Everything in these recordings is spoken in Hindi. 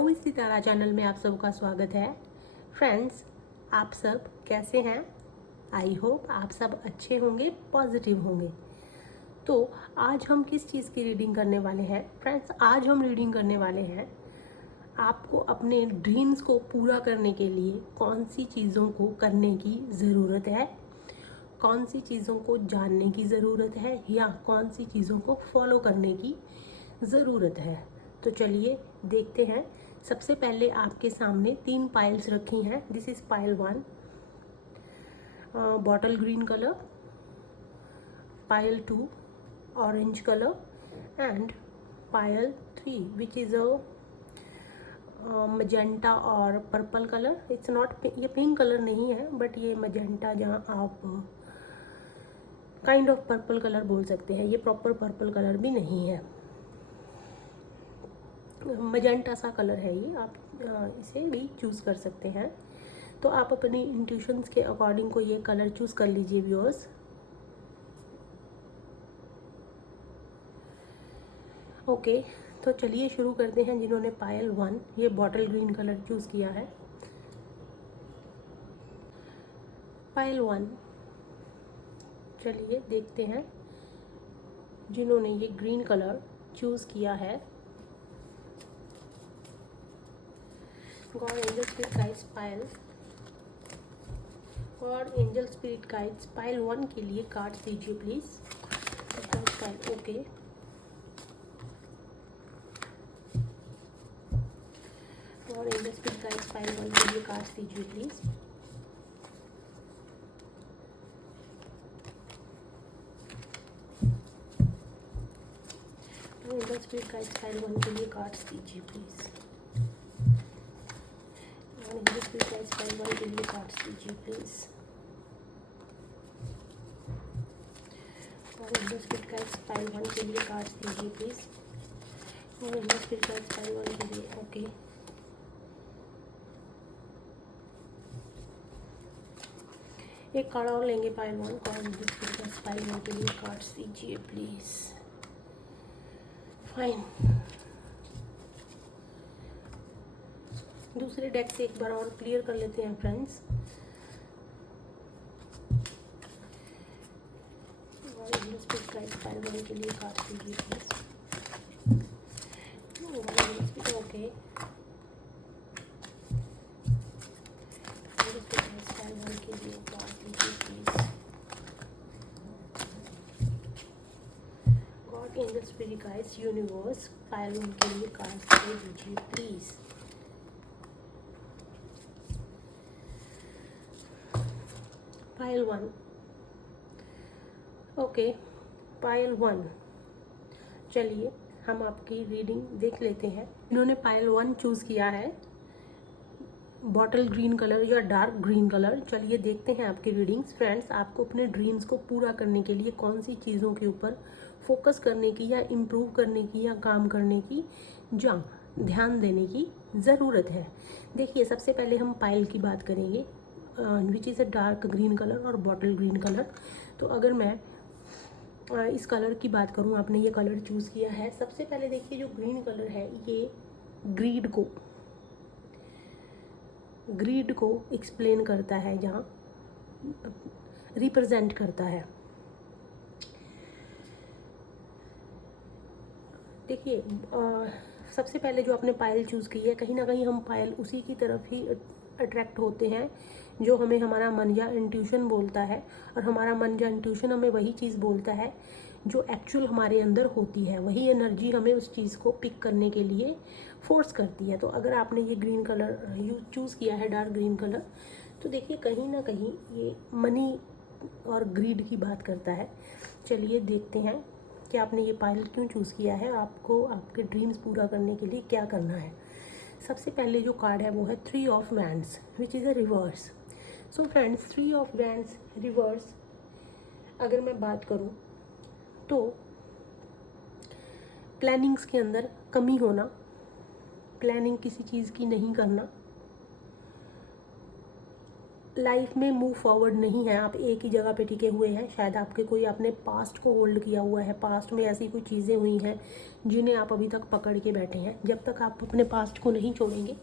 हेलो, इस सितारा चैनल में आप सबका स्वागत है। फ्रेंड्स, आप सब कैसे हैं? आई होप आप सब अच्छे होंगे, पॉजिटिव होंगे। तो आज हम किस चीज़ की रीडिंग करने वाले हैं? फ्रेंड्स, आज हम रीडिंग करने वाले हैं आपको अपने ड्रीम्स को पूरा करने के लिए कौन सी चीज़ों को करने की ज़रूरत है, कौन सी चीज़ों को जानने की ज़रूरत है या कौन सी चीज़ों को फॉलो करने की ज़रूरत है। तो चलिए देखते हैं। सबसे पहले आपके सामने 3 पाइल्स रखी हैं। This is pile 1, bottle green colour, pile 2, orange colour and pile 3 which is a magenta और पर्पल कलर। इट्स नॉट, ये पिंक कलर नहीं है बट ये मजेंटा, जहाँ आप काइंड ऑफ पर्पल कलर बोल सकते हैं। ये प्रॉपर पर्पल कलर भी नहीं है, मजेंटा सा कलर है ये। आप इसे भी चूज़ कर सकते हैं। तो आप अपनी इंट्यूशंस के अकॉर्डिंग को ये कलर चूज़ कर लीजिए व्यूअर्स। ओके, तो चलिए शुरू करते हैं। जिन्होंने पायल 1 ये बॉटल ग्रीन कलर चूज़ किया है, पायल 1, चलिए देखते हैं जिन्होंने ये ग्रीन कलर चूज़ किया है। गॉड एंजल स्पिरिट गाइड्स पायल, गॉड एंजल स्पिरिट गाइड्स पायल 1 के लिए कार्ड्स दीजिए प्लीज़। ओके, और एंजल स्पिरिट गाइड्स पाइल 1 के लिए कार्ड्स दीजिए please. Angel spirit guides pile 1 के लिए कार्ड्स दीजिए प्लीज। और एंजल स्पिरिट गाइड्स पाइल 1 के लिए कार्ड्स दीजिए प्लीज। और एंजल स्पिरिट गाइड्स पाइल 1 के लिए कार्ड्स दीजिए प्लीज। और एंजल स्पिरिट गाइड्स पाइल 1 के लिए, ओके। एक कार्ड और लेंगे पाइल 1 को। एंजल स्पिरिट गाइड्स पाइल 1 के लिए कार्ड्स दीजिए प्लीज। फाइन, दूसरे डेक से एक बार और क्लियर कर लेते हैं फ्रेंड्स। और एंजल स्पिरिट गाइड्स पाइल 1 के लिए कार्ड्स दीजिए please. Okay, angel spirit guides pile 1 के लिए कार्ड्स दीजिए please. God angel spirit guides universe pile 1 के लिए कार्ड्स दे दीजिए प्लीज। पाइल 1, ओके, पाइल 1, चलिए हम आपकी रीडिंग देख लेते हैं। इन्होंने पाइल 1 चूज़ किया है, बॉटल ग्रीन कलर या डार्क ग्रीन कलर। चलिए देखते हैं आपकी रीडिंग्स। फ्रेंड्स, आपको अपने ड्रीम्स को पूरा करने के लिए कौन सी चीज़ों के ऊपर फोकस करने की या इम्प्रूव करने की या काम करने की या ध्यान देने की ज़रूरत है। देखिए, सबसे पहले हम पाइल की बात करेंगे which is a dark green colour और बॉटल ग्रीन कलर। तो अगर मैं इस कलर की बात करूं, आपने ये कलर चूज़ किया है। सबसे पहले देखिए, जो ग्रीन कलर है ये ग्रीड को एक्सप्लेन करता है, जहाँ रिप्रेजेंट करता है। देखिए, सबसे पहले जो आपने पायल चूज़ की है, कहीं ना कहीं हम पायल उसी की तरफ ही अट्रैक्ट होते हैं जो हमें हमारा मन या इंट्यूशन बोलता है। और हमारा मन या इंट्यूशन हमें वही चीज़ बोलता है जो एक्चुअल हमारे अंदर होती है। वही एनर्जी हमें उस चीज़ को पिक करने के लिए फोर्स करती है। तो अगर आपने ये ग्रीन कलर चूज़ किया है, डार्क ग्रीन कलर, तो देखिए कहीं ना कहीं ये मनी और ग्रीड की बात करता है। चलिए देखते हैं कि आपने ये पायल क्यों चूज़ किया है, आपको आपके ड्रीम्स पूरा करने के लिए क्या करना है। सबसे पहले जो कार्ड है वो है 3 of wands which is a reverse. So friends, 3 of wands reverse अगर मैं बात करूं तो प्लानिंग्स के अंदर कमी होना, प्लानिंग किसी चीज़ की नहीं करना, लाइफ में मूव फॉरवर्ड नहीं है, आप एक ही जगह पे टिके हुए हैं। शायद आपके कोई आपने पास्ट को होल्ड किया हुआ है, पास्ट में ऐसी कोई चीज़ें हुई हैं जिन्हें आप अभी तक पकड़ के बैठे हैं। जब तक आप अपने पास्ट को नहीं छोड़ेंगे,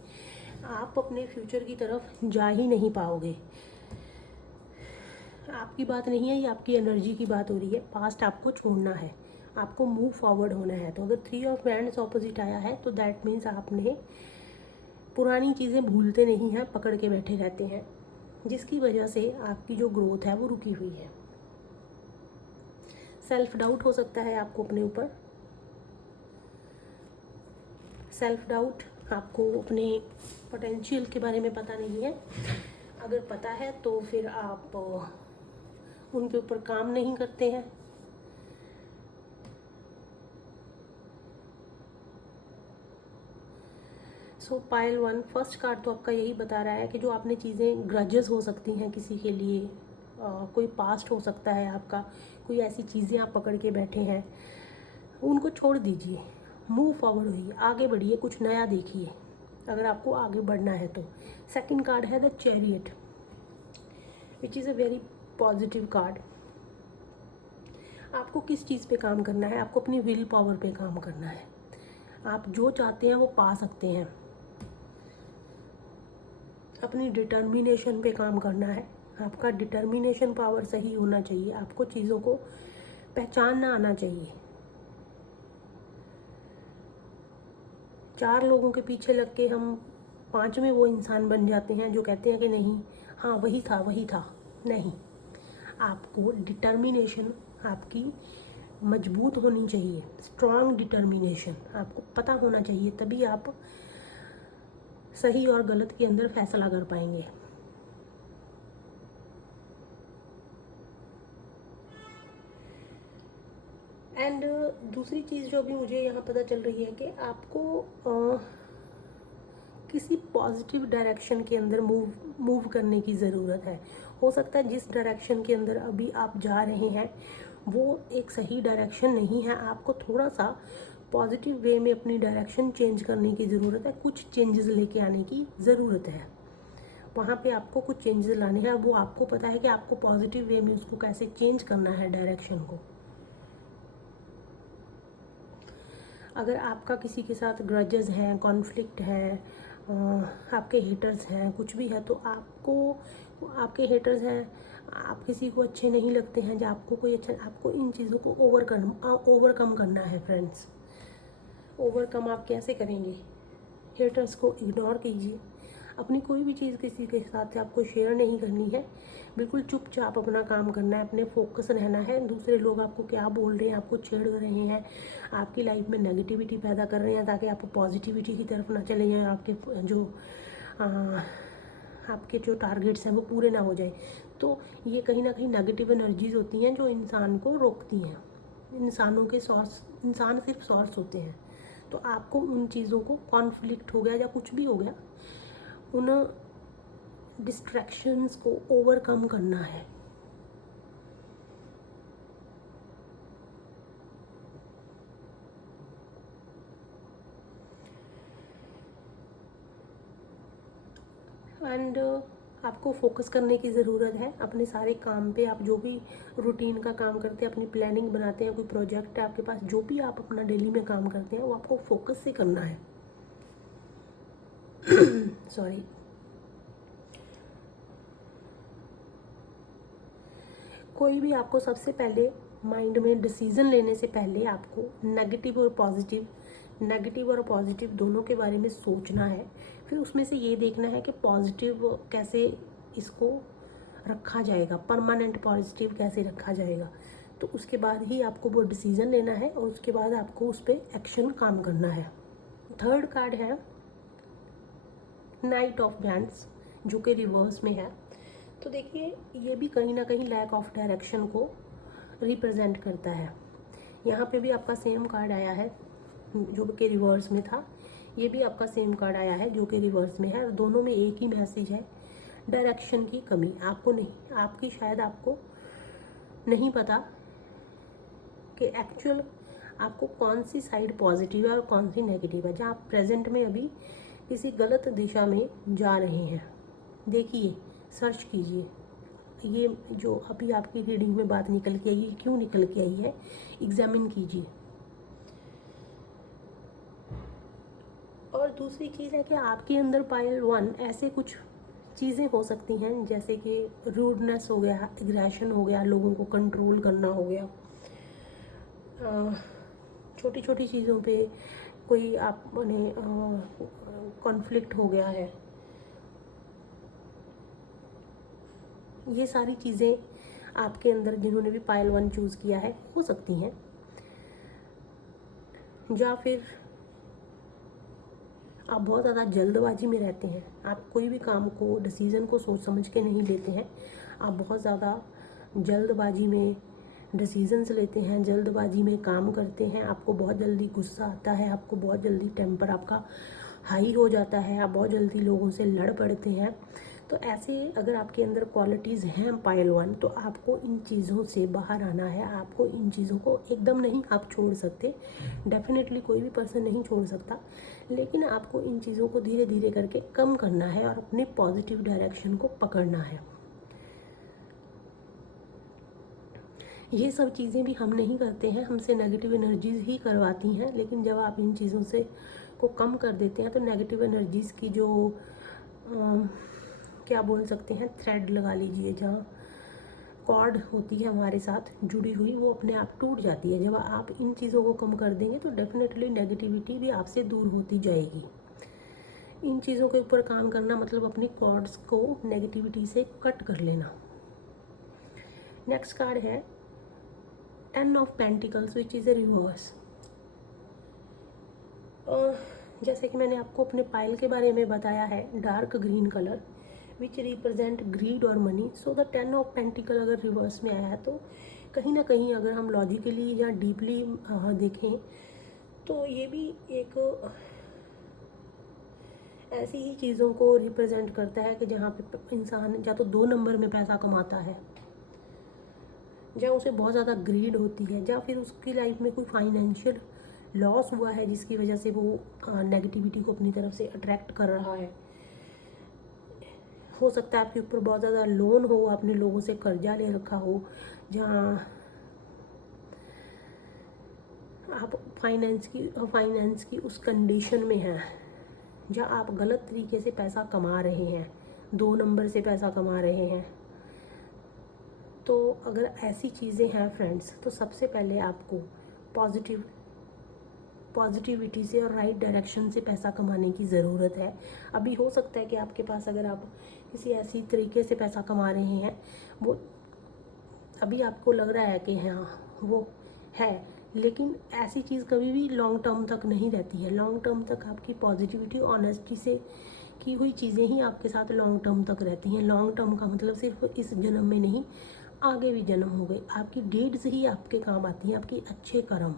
आप अपने फ्यूचर की तरफ जा ही नहीं पाओगे। आपकी बात नहीं है, ये आपकी एनर्जी की बात हो रही है। पास्ट आपको छोड़ना है, आपको मूव फॉरवर्ड होना है। तो अगर 3 ऑफ वैंड्स ऑपोजिट आया है तो दैट मीन्स आपने पुरानी चीज़ें भूलते नहीं हैं, पकड़ के बैठे रहते हैं, जिसकी वजह से आपकी जो ग्रोथ है वो रुकी हुई है। सेल्फ डाउट हो सकता है आपको अपने ऊपर, सेल्फ डाउट, आपको अपने पोटेंशियल के बारे में पता नहीं है। अगर पता है तो फिर आप उनके ऊपर काम नहीं करते हैं। सो पाइल 1 फर्स्ट कार्ड तो आपका यही बता रहा है कि जो आपने चीज़ें ग्रजेस हो सकती हैं किसी के लिए, कोई पास्ट हो सकता है आपका, कोई ऐसी चीज़ें आप पकड़ के बैठे हैं, उनको छोड़ दीजिए, मूव फॉरवर्ड होइए, आगे बढ़िए, कुछ नया देखिए अगर आपको आगे बढ़ना है तो। सेकंड कार्ड है the chariot, which is a very positive card. आपको किस चीज़ पे काम करना है? आपको अपनी विल पावर पे काम करना है। आप जो चाहते हैं वो पा सकते हैं। अपनी डिटर्मिनेशन पे काम करना है। आपका डिटर्मिनेशन पावर सही होना चाहिए। आपको चीज़ों को पहचानना आना चाहिए। 4 लोगों के पीछे लग के हम 5वें वो इंसान बन जाते हैं जो कहते हैं कि नहीं, हाँ वही था वही था। नहीं, आपको डिटर्मिनेशन आपकी मजबूत होनी चाहिए, स्ट्रॉन्ग डिटर्मिनेशन आपको पता होना चाहिए, तभी आप सही और गलत के अंदर फैसला कर पाएंगे। एंड दूसरी चीज़ जो अभी मुझे यहाँ पता चल रही है कि आपको किसी पॉजिटिव डायरेक्शन के अंदर मूव करने की ज़रूरत है। हो सकता है जिस डायरेक्शन के अंदर अभी आप जा रहे हैं वो एक सही डायरेक्शन नहीं है। आपको थोड़ा सा पॉजिटिव वे में अपनी डायरेक्शन चेंज करने की ज़रूरत है, कुछ चेंजेस लेके आने की ज़रूरत है। वहाँ पे आपको कुछ चेंजेस लाने हैं, वो आपको पता है कि आपको पॉजिटिव वे में उसको कैसे चेंज करना है डायरेक्शन को। अगर आपका किसी के साथ ग्रजेस हैं, कॉन्फ्लिक्ट है, आपके हेटर्स हैं, कुछ भी है, तो आपके हेटर्स हैं, आप किसी को अच्छे नहीं लगते हैं, या आपको कोई अच्छा, आपको इन चीज़ों को ओवरकम करना है फ्रेंड्स। ओवरकम आप कैसे करेंगे? हेटर्स को इग्नोर कीजिए। अपनी कोई भी चीज़ किसी के साथ आपको शेयर नहीं करनी है, बिल्कुल चुपचाप अपना काम करना है, अपने फोकस रहना है। दूसरे लोग आपको क्या बोल रहे हैं, आपको छेड़ रहे हैं, आपकी लाइफ में नेगेटिविटी पैदा कर रहे हैं ताकि आप पॉजिटिविटी की तरफ ना चले जाएं, आपके जो टारगेट्स हैं वो पूरे ना हो जाए। तो ये कहीं ना कहीं नेगेटिव एनर्जीज होती हैं जो इंसान को रोकती हैं। इंसान सिर्फ सोर्स होते हैं। तो आपको उन चीज़ों को, कॉन्फ्लिक्ट हो गया या कुछ भी हो गया, उन डिस्ट्रैक्शंस को ओवरकम करना है। एंड आपको फोकस करने की ज़रूरत है अपने सारे काम पे। आप जो भी रूटीन का काम करते हैं, अपनी प्लानिंग बनाते हैं, कोई प्रोजेक्ट है आपके पास, जो भी आप अपना डेली में काम करते हैं वो आपको फोकस से करना है। सॉरी। कोई भी आपको सबसे पहले माइंड में डिसीज़न लेने से पहले आपको नेगेटिव और पॉजिटिव दोनों के बारे में सोचना है। फिर उसमें से ये देखना है कि पॉजिटिव कैसे इसको रखा जाएगा, परमानेंट पॉजिटिव कैसे रखा जाएगा। तो उसके बाद ही आपको वो डिसीज़न लेना है और उसके बाद आपको उस पर एक्शन काम करना है। थर्ड कार्ड है नाइट ऑफ बैंड्स, जो कि रिवर्स में है। तो देखिए, ये भी कहीं ना कहीं लैक ऑफ डायरेक्शन को रिप्रेजेंट करता है। यहाँ पे भी आपका सेम कार्ड आया है जो कि रिवर्स में था, ये भी आपका सेम कार्ड आया है जो कि रिवर्स में है, और दोनों में एक ही मैसेज है, डायरेक्शन की कमी। शायद आपको नहीं पता कि एक्चुअल आपको कौन सी साइड पॉजिटिव है और कौन सी नेगेटिव है, जहाँ आप प्रेजेंट में अभी किसी गलत दिशा में जा रहे हैं। देखिए, सर्च कीजिए, ये जो अभी आपकी रीडिंग में बात निकल के आई है क्यों निकल के आई है, एग्जामिन कीजिए। और दूसरी चीज़ है कि आपके अंदर पाइल 1 ऐसे कुछ चीज़ें हो सकती हैं, जैसे कि रूडनेस हो गया, एग्रेशन हो गया, लोगों को कंट्रोल करना हो गया, छोटी छोटी चीज़ों पे कोई आप माने कॉन्फ्लिक्ट हो गया है, ये सारी चीज़ें आपके अंदर जिन्होंने भी पाइल 1 चूज़ किया है हो सकती हैं। या फिर आप बहुत ज़्यादा जल्दबाजी में रहते हैं, आप कोई भी काम को, डिसीज़न को सोच समझ के नहीं लेते हैं, आप बहुत ज़्यादा जल्दबाजी में डिसीजंस लेते हैं, जल्दबाजी में काम करते हैं, आपको बहुत जल्दी गुस्सा आता है, आपको बहुत जल्दी टेम्पर आपका हाई हो जाता है, आप बहुत जल्दी लोगों से लड़ पड़ते हैं। तो ऐसे अगर आपके अंदर क्वालिटीज़ हैं पाइल 1, तो आपको इन चीज़ों से बाहर आना है, आपको इन चीज़ों को एकदम नहीं आप छोड़ सकते, डेफिनेटली कोई भी पर्सन नहीं छोड़ सकता, लेकिन आपको इन चीज़ों को धीरे धीरे करके कम करना है और अपने पॉजिटिव डायरेक्शन को पकड़ना है। ये सब चीज़ें भी हम नहीं करते हैं, हमसे नेगेटिव एनर्जीज़ ही करवाती हैं, लेकिन जब आप इन चीज़ों से को कम कर देते हैं तो नेगेटिव एनर्जीज़ की जो क्या बोल सकते हैं, थ्रेड लगा लीजिए, जहाँ कॉर्ड होती है हमारे साथ जुड़ी हुई, वो अपने आप टूट जाती है। जब आप इन चीज़ों को कम कर देंगे तो डेफिनेटली नेगेटिविटी भी आपसे दूर होती जाएगी। इन चीज़ों के ऊपर काम करना मतलब अपनी कॉर्ड्स को नेगेटिविटी से कट कर लेना। नेक्स्ट कार्ड है 10 of pentacles which is a reverse. जैसे कि मैंने आपको अपने पाइल के बारे में बताया है, dark green colour which represent greed और money. So the 10 of pentacles अगर रिवर्स में आया है तो कहीं ना कहीं अगर हम लॉजिकली या डीपली देखें तो ये भी एक ऐसी ही चीज़ों को रिप्रेजेंट करता है कि जहाँ पे इंसान या तो 2 नंबर में पैसा कमाता है, या उसे बहुत ज़्यादा ग्रीड होती है, या फिर उसकी लाइफ में कोई फाइनेंशियल लॉस हुआ है जिसकी वजह से वो नेगेटिविटी को अपनी तरफ से अट्रैक्ट कर रहा है। हो सकता है आपके ऊपर बहुत ज़्यादा लोन हो, आपने लोगों से कर्जा ले रखा हो, जहाँ आप फाइनेंस की उस कंडीशन में हैं जहाँ आप गलत तरीके से पैसा कमा रहे हैं, 2 नंबर से पैसा कमा रहे हैं। तो अगर ऐसी चीज़ें हैं फ्रेंड्स, तो सबसे पहले आपको पॉजिटिविटी से और राइट डायरेक्शन से पैसा कमाने की ज़रूरत है। अभी हो सकता है कि आपके पास अगर आप किसी ऐसी तरीके से पैसा कमा रहे हैं, वो अभी आपको लग रहा है कि हाँ वो है, लेकिन ऐसी चीज़ कभी भी लॉन्ग टर्म तक नहीं रहती है। लॉन्ग टर्म तक आपकी पॉजिटिविटी, ऑनेस्टी से की हुई चीज़ें ही आपके साथ लॉन्ग टर्म तक रहती हैं। लॉन्ग टर्म का मतलब सिर्फ इस जन्म में नहीं, आगे भी जन्म हो गए, आपकी डीड्स ही आपके काम आती हैं, आपकी अच्छे कर्म।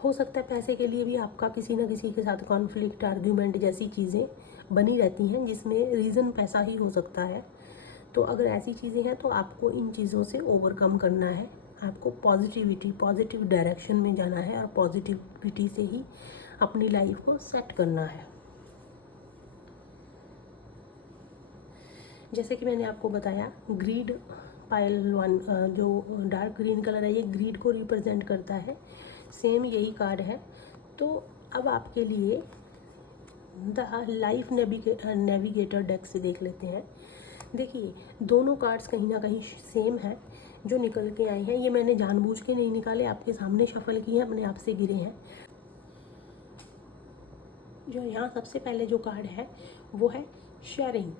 हो सकता है पैसे के लिए भी आपका किसी ना किसी के साथ कॉन्फ्लिक्ट, आर्ग्यूमेंट जैसी चीज़ें बनी रहती हैं जिसमें रीज़न पैसा ही हो सकता है। तो अगर ऐसी चीज़ें हैं तो आपको इन चीज़ों से ओवरकम करना है, आपको पॉजिटिव डायरेक्शन में जाना है और पॉजिटिविटी से ही अपनी लाइफ को सेट करना है। जैसे कि मैंने आपको बताया, ग्रीड पाइल 1 जो डार्क ग्रीन कलर है, ये ग्रीड को रिप्रेजेंट करता है, सेम यही कार्ड है। तो अब आपके लिए द लाइफ नेविगेटर डेक से देख लेते हैं। देखिए, दोनों कार्ड्स कहीं ना कहीं सेम है जो निकल के आए हैं। ये मैंने जानबूझ के नहीं निकाले, आपके सामने शफल किए हैं, अपने आप से गिरे हैं। जो यहाँ सबसे पहले जो कार्ड है वो है शेयरिंग।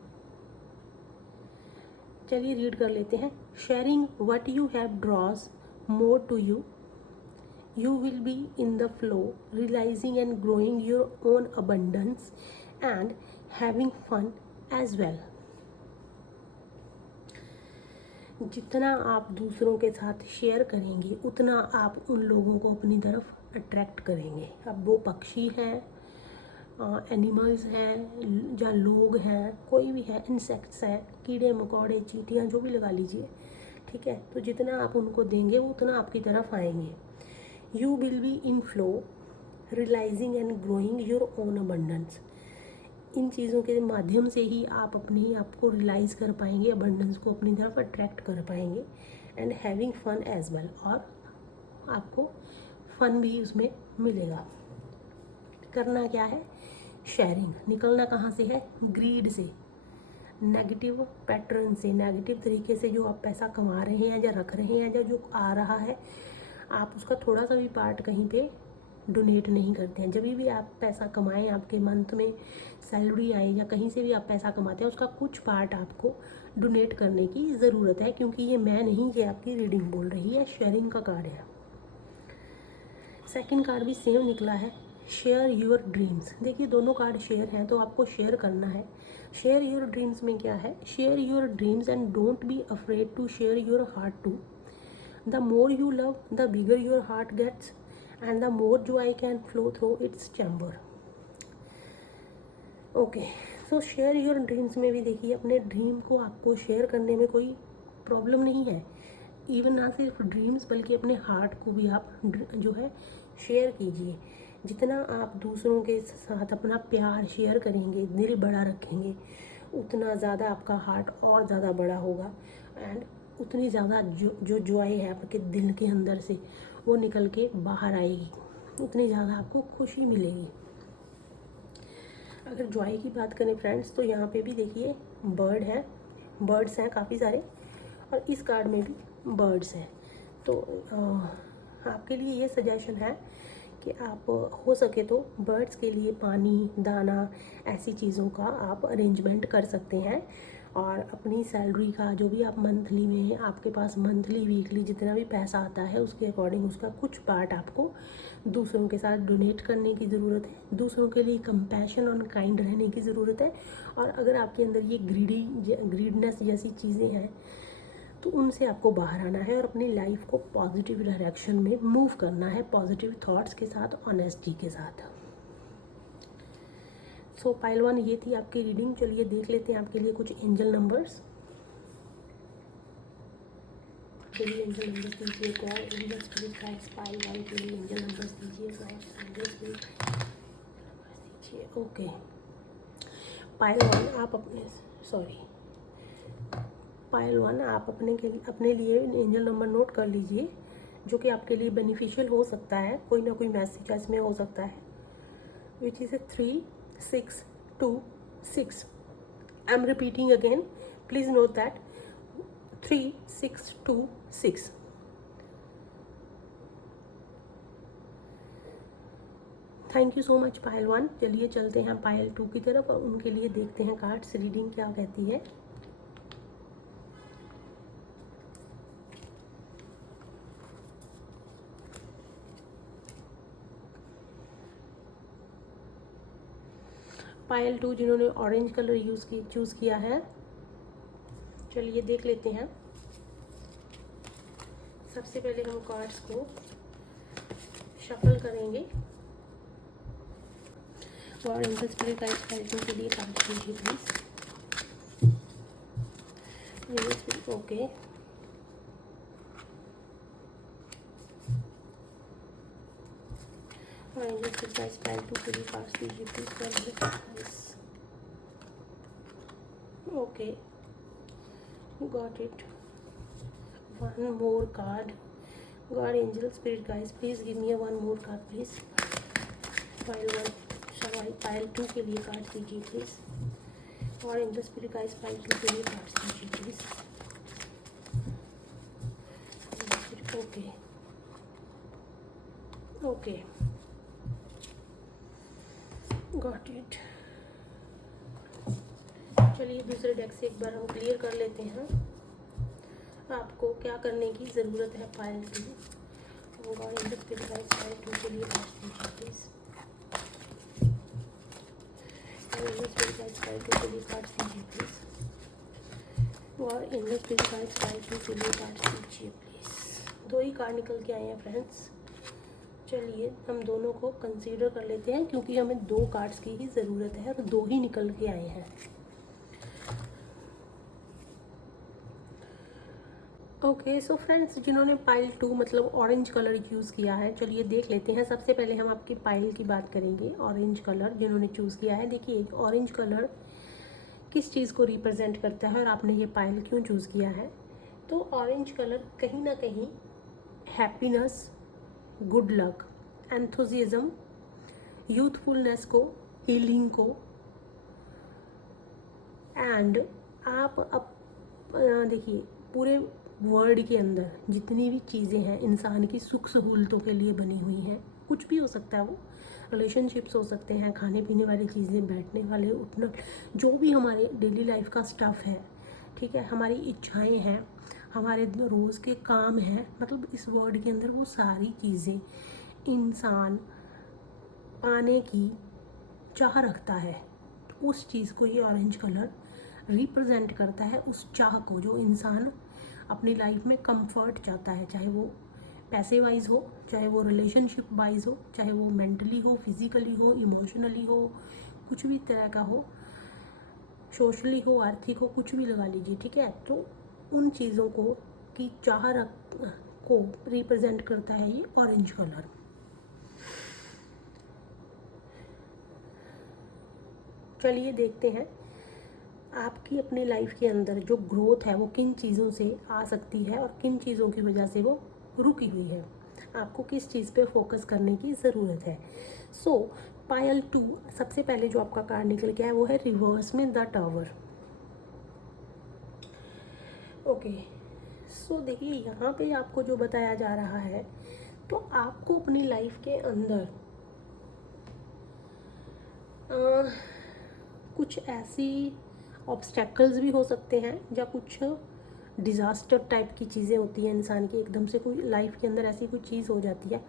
चलिए रीड कर लेते हैं। Sharing what you have draws more to you, you will be in the flow, realizing and growing your own abundance and having fun as well. जितना आप दूसरों के साथ शेयर करेंगे उतना आप उन लोगों को अपनी तरफ अट्रैक्ट करेंगे। अब वो पक्षी हैं, एनिमल्स हैं, या लोग हैं, कोई भी है, इंसेक्ट्स हैं, कीड़े मकोड़े, चींटियाँ, जो भी लगा लीजिए, ठीक है। तो जितना आप उनको देंगे वो उतना आपकी तरफ आएंगे। You will be in flow, realising and growing your own abundance. इन चीज़ों के माध्यम से ही आप अपने आप को रियलाइज़ कर पाएंगे, अबंडेंस को अपनी तरफ अट्रैक्ट कर पाएंगे। And having fun as well, और आपको फन भी उसमें मिलेगा। करना क्या है, शेयरिंग। निकलना कहाँ से है, ग्रीड से, नेगेटिव पैटर्न से, नेगेटिव तरीके से जो आप पैसा कमा रहे हैं या रख रहे हैं या जो आ रहा है, आप उसका थोड़ा सा भी पार्ट कहीं पे डोनेट नहीं करते हैं। जब भी आप पैसा कमाएं, आपके मंथ में सैलरी आए या कहीं से भी आप पैसा कमाते हैं, उसका कुछ पार्ट आपको डोनेट करने की ज़रूरत है, क्योंकि ये मैं नहीं, ये आपकी रीडिंग बोल रही है। शेयरिंग का कार्ड है। सेकंड कार्ड भी सेम निकला है, शेयर योर ड्रीम्स। देखिए दोनों कार्ड शेयर हैं, तो आपको शेयर करना है। शेयर योर ड्रीम्स में क्या है, share your dreams and don't be afraid to share your heart too. The more you love, the bigger your heart gets and the more joy can flow through its chamber. Okay, so share your dreams में भी देखिए, अपने ड्रीम को आपको शेयर करने में कोई प्रॉब्लम नहीं है। इवन ना सिर्फ ड्रीम्स, बल्कि अपने हार्ट को भी आप जो है शेयर कीजिए। जितना आप दूसरों के साथ अपना प्यार शेयर करेंगे, दिल बड़ा रखेंगे, उतना ज़्यादा आपका हार्ट और ज़्यादा बड़ा होगा। एंड उतनी ज़्यादा जो जॉय है आपके दिल के अंदर से वो निकल के बाहर आएगी, उतनी ज़्यादा आपको खुशी मिलेगी। अगर जॉय की बात करें फ्रेंड्स, तो यहाँ पे भी देखिए बर्ड है, बर्ड्स हैं काफ़ी सारे, और इस कार्ड में भी बर्ड्स हैं। तो आपके लिए ये सजेशन है कि आप हो सके तो बर्ड्स के लिए पानी, दाना, ऐसी चीज़ों का आप अरेंजमेंट कर सकते हैं। और अपनी सैलरी का जो भी आप मंथली में, आपके पास मंथली वीकली जितना भी पैसा आता है, उसके अकॉर्डिंग उसका कुछ पार्ट आपको दूसरों के साथ डोनेट करने की ज़रूरत है। दूसरों के लिए कंपैशन और काइंड रहने की ज़रूरत है। और अगर आपके अंदर ये ग्रीडनेस जैसी चीज़ें हैं, तो उनसे आपको बाहर आना है और अपनी लाइफ को पॉजिटिव डायरेक्शन में मूव करना है, पॉजिटिव थॉट्स के साथ, ऑनेस्टी के साथ। सो पाइल 1 ये थी आपकी रीडिंग। चलिए देख लेते हैं आपके लिए कुछ एंजल नंबर्स। चलिए एंजल नंबर्स दीजिए God, angel spirit guides pile 1 के लिए एंजल नंबर्स दीजिए गॉड, एंजल स्पिरिट दीजिए। ओके, पाइल 1 आप अपने लिए एंजल नंबर नोट कर लीजिए, जो कि आपके लिए बेनिफिशियल हो सकता है। कोई ना कोई मैसेज इसमें हो सकता है, which is 3 6 2 6। I am repeating again, please note that 3 6 2 6। Thank you so much Payal 1। चलिए चलते हैं पायल 2 की तरफ और उनके लिए देखते हैं कार्ड्स रीडिंग क्या कहती है। पायल 2 जिन्होंने ऑरेंज कलर चूज़ किया है, चलिए देख लेते हैं। सबसे पहले हम कार्ड्स को शफल करेंगे और एंजल स्पिरिट गाइड्स पायल 2 के लिए कार्ड दीजिए प्लीज। ओके, और एंजल स्पिरिट गाइड्स पायल 2 के लिए कार्ड दीजिए please. Okay, got it. One more card. God, angel, spirit guys, please give me one more card please. Pile 1 pile 2 के लिए कार्ड दीजिए प्लीज, और एंजल स्पिरिट गाइस पाइल 2 के लिए कार्ड दीजिए please. Okay okay, got it. चलिए दूसरे डेक से एक बार हम क्लियर कर लेते हैं आपको क्या करने की ज़रूरत है पायल 2। गॉड एंजल स्पिरिट गाइस पायल 2 के लिए कार्ड दीजिए प्लीज, एंजल स्पिरिट गाइस पायल 2 के लिए कार्ड दीजिए प्लीज, और एंजल स्पिरिट गाइस पायल 2 के लिए कार्ड दीजिए प्लीज। 2 ही कार्ड निकल के आए हैं फ्रेंड्स। चलिए हम दोनों को कंसीडर कर लेते हैं, क्योंकि हमें 2 कार्ड्स की ही ज़रूरत है और 2 ही निकल के आए हैं। ओके, सो फ्रेंड्स, जिन्होंने पाइल 2 मतलब ऑरेंज कलर चूज़ किया है, चलिए देख लेते हैं। सबसे पहले हम आपकी पाइल की बात करेंगे। ऑरेंज कलर जिन्होंने चूज़ किया है, देखिए ऑरेंज कलर किस चीज़ को रिप्रेजेंट करता है और आपने ये पाइल क्यों चूज़ किया है। तो ऑरेंज कलर कहीं ना कहीं हैप्पीनेस, गुड लक, एंथुजिज्म, यूथफुलनेस को, हीलिंग को, एंड आप अब देखिए पूरे वर्ल्ड के अंदर जितनी भी चीज़ें हैं इंसान की सुख सहूलतों के लिए बनी हुई हैं। कुछ भी हो सकता है, वो रिलेशनशिप्स हो सकते हैं, खाने पीने वाली चीज़ें, बैठने वाले, उठना, जो भी हमारे डेली लाइफ का स्टफ़ है, ठीक है, हमारी इच्छाएं हैं, हमारे रोज़ के काम हैं, मतलब इस वर्ल्ड के अंदर वो सारी चीज़ें इंसान पाने की चाह रखता है। तो उस चीज़ को ये ऑरेंज कलर रिप्रेजेंट करता है, उस चाह को जो इंसान अपनी लाइफ में कंफर्ट चाहता है, चाहे वो पैसे वाइज हो, चाहे वो रिलेशनशिप वाइज हो, चाहे वो मेंटली हो, फिजिकली हो, इमोशनली हो, कुछ भी तरह का हो, सोशली हो, आर्थिक हो, कुछ भी लगा लीजिए, ठीक है। तो उन चीज़ों को की चाह को रिप्रेजेंट करता है ये ऑरेंज कलर। चलिए देखते हैं आपकी अपनी लाइफ के अंदर जो ग्रोथ है वो किन चीज़ों से आ सकती है और किन चीज़ों की वजह से वो रुकी हुई है। आपको किस चीज़ पे फोकस करने की ज़रूरत है। सो पायल 2 सबसे पहले जो आपका कार्ड निकल के आया वो है रिवर्स में द टावर। ओके, सो देखिए यहाँ पे आपको जो बताया जा रहा है, तो आपको अपनी लाइफ के अंदर कुछ ऐसी ऑब्स्टेकल्स भी हो सकते हैं या कुछ डिज़ास्टर टाइप की चीज़ें होती हैं इंसान की, एकदम से कोई लाइफ के अंदर ऐसी कोई चीज़ हो जाती है।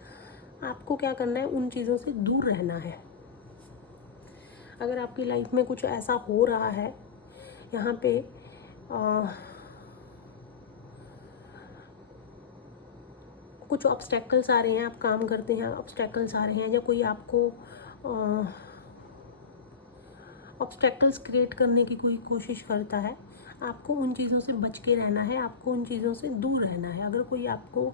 आपको क्या करना है, उन चीज़ों से दूर रहना है। अगर आपकी लाइफ में कुछ ऐसा हो रहा है, यहाँ पे कुछ ऑब्स्टेकल्स आ रहे हैं, आप काम करते हैं, ऑब्स्टेकल्स आ रहे हैं, या कोई आपको ऑब्स्टेकल्स क्रिएट करने की कोई कोशिश करता है, आपको उन चीज़ों से बच के रहना है, आपको उन चीज़ों से दूर रहना है। अगर कोई आपको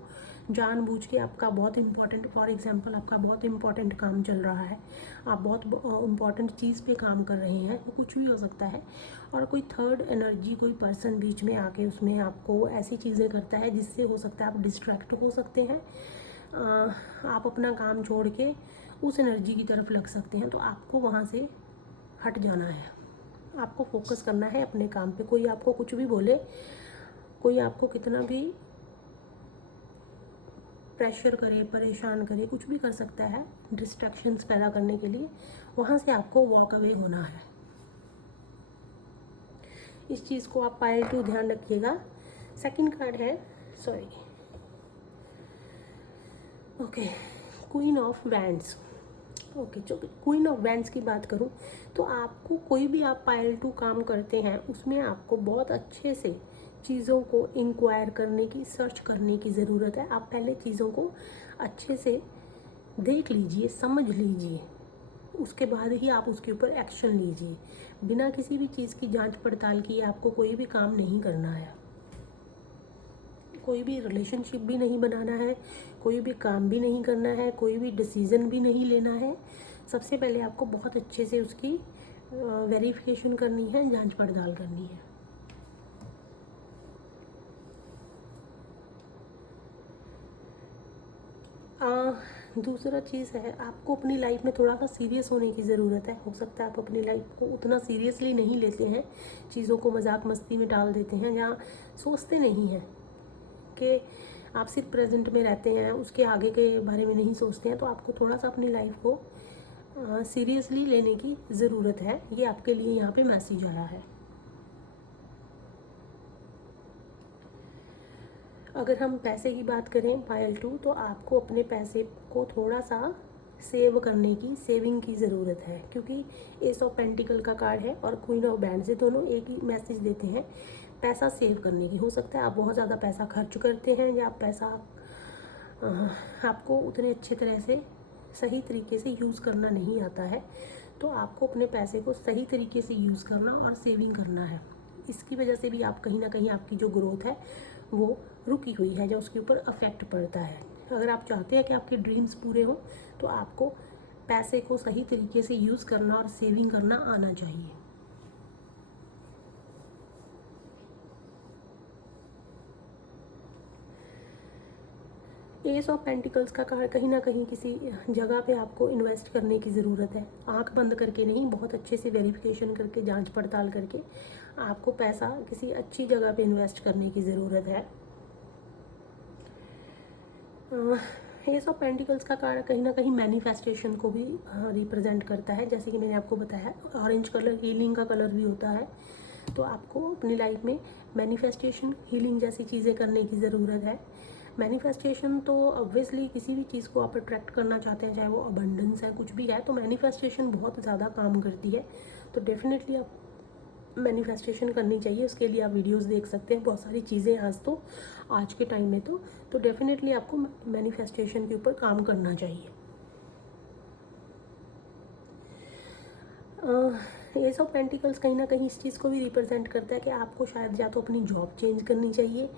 जानबूझ के आपका बहुत इम्पॉर्टेंट, फॉर एग्जांपल आपका बहुत इम्पॉर्टेंट काम चल रहा है, आप बहुत इम्पॉर्टेंट चीज़ पे काम कर रहे हैं, तो कुछ भी हो सकता है, और कोई थर्ड एनर्जी, कोई पर्सन बीच में आके उसमें आपको ऐसी चीज़ें करता है जिससे हो सकता है आप डिस्ट्रैक्ट हो सकते हैं, आप अपना काम छोड़ के उस एनर्जी की तरफ लग सकते हैं। तो आपको वहाँ से हट जाना है, आपको फोकस करना है अपने काम पे। कोई आपको कुछ भी बोले, कोई आपको कितना भी प्रेशर करे, परेशान करे, कुछ भी कर सकता है डिस्ट्रैक्शंस पैदा करने के लिए, वहाँ से आपको वॉक अवे होना है। इस चीज़ को आप पायल 2 ध्यान रखिएगा। सेकंड कार्ड है, sorry, okay, queen of wands. Okay, जो क्वीन ऑफ वैंड्स की बात करूँ तो आपको कोई भी आप पायल 2 काम करते हैं उसमें आपको बहुत अच्छे से चीज़ों को इंक्वायर करने की, सर्च करने की ज़रूरत है। आप पहले चीज़ों को अच्छे से देख लीजिए, समझ लीजिए, उसके बाद ही आप उसके ऊपर एक्शन लीजिए। बिना किसी भी चीज़ की जांच पड़ताल किए आपको कोई भी काम नहीं करना है, कोई भी रिलेशनशिप भी नहीं बनाना है, कोई भी काम भी नहीं करना है, कोई भी डिसीज़न भी नहीं लेना है। सबसे पहले आपको बहुत अच्छे से उसकी वेरिफिकेशन करनी है, जांच पड़ताल करनी है। दूसरा चीज़ है, आपको अपनी लाइफ में थोड़ा सा सीरियस होने की ज़रूरत है। हो सकता है आप अपनी लाइफ को उतना सीरियसली नहीं लेते हैं, चीज़ों को मजाक मस्ती में डाल देते हैं, या सोचते नहीं हैं कि आप सिर्फ प्रेजेंट में रहते हैं, उसके आगे के बारे में नहीं सोचते हैं। तो आपको थोड़ा सा अपनी लाइफ को सीरियसली लेने की ज़रूरत है। ये आपके लिए यहाँ पे मैसेज आया है। अगर हम पैसे की बात करें पायल 2, तो आपको अपने पैसे को थोड़ा सा सेव करने की, सेविंग की ज़रूरत है, क्योंकि एस ऑफ पेंटिकल का कार्ड है और क्वीन ऑफ बैंड से दोनों एक ही मैसेज देते हैं, पैसा सेव करने की। हो सकता है आप बहुत ज़्यादा पैसा खर्च करते हैं, या पैसा आपको उतने अच्छे तरह से सही तरीके से यूज़ करना नहीं आता है। तो आपको अपने पैसे को सही तरीके से यूज़ करना और सेविंग करना है। इसकी वजह से भी आप कहीं ना कहीं आपकी जो ग्रोथ है वो रुकी हुई है, जो उसके ऊपर अफेक्ट पड़ता है। अगर आप चाहते हैं कि आपके ड्रीम्स पूरे हों तो आपको पैसे को सही तरीके से यूज़ करना और सेविंग करना आना चाहिए। एस ऑफ पेंटिकल्स का कार्ड कहीं ना कहीं किसी जगह पे आपको इन्वेस्ट करने की ज़रूरत है। आंख बंद करके नहीं, बहुत अच्छे से वेरिफिकेशन करके, जांच पड़ताल करके आपको पैसा किसी अच्छी जगह पे इन्वेस्ट करने की ज़रूरत है। एस ऑफ पेंटिकल्स का कार्ड कहीं ना कहीं मैनिफेस्टेशन को भी रिप्रेजेंट करता है। जैसे कि मैंने आपको बताया, ऑरेंज कलर हीलिंग का कलर भी होता है। तो आपको अपनी लाइफ में मैनिफेस्टेशन, हीलिंग जैसी चीज़ें करने की ज़रूरत है। मैनिफेस्टेशन तो ऑब्वियसली किसी भी चीज़ को आप अट्रैक्ट करना चाहते हैं, चाहे वो अबंडेंस है, कुछ भी है, तो मैनिफेस्टेशन बहुत ज़्यादा काम करती है। तो डेफिनेटली आप मैनिफेस्टेशन करनी चाहिए। उसके लिए आप वीडियोस देख सकते हैं, बहुत सारी चीज़ें आज के टाइम में तो डेफिनेटली आपको मैनिफेस्टेशन के ऊपर काम करना चाहिए। एस ऑफ पेंटिकल्स कहीं ना कहीं इस चीज़ को भी रिप्रेजेंट करता है कि आपको शायद या तो अपनी जॉब चेंज करनी चाहिए,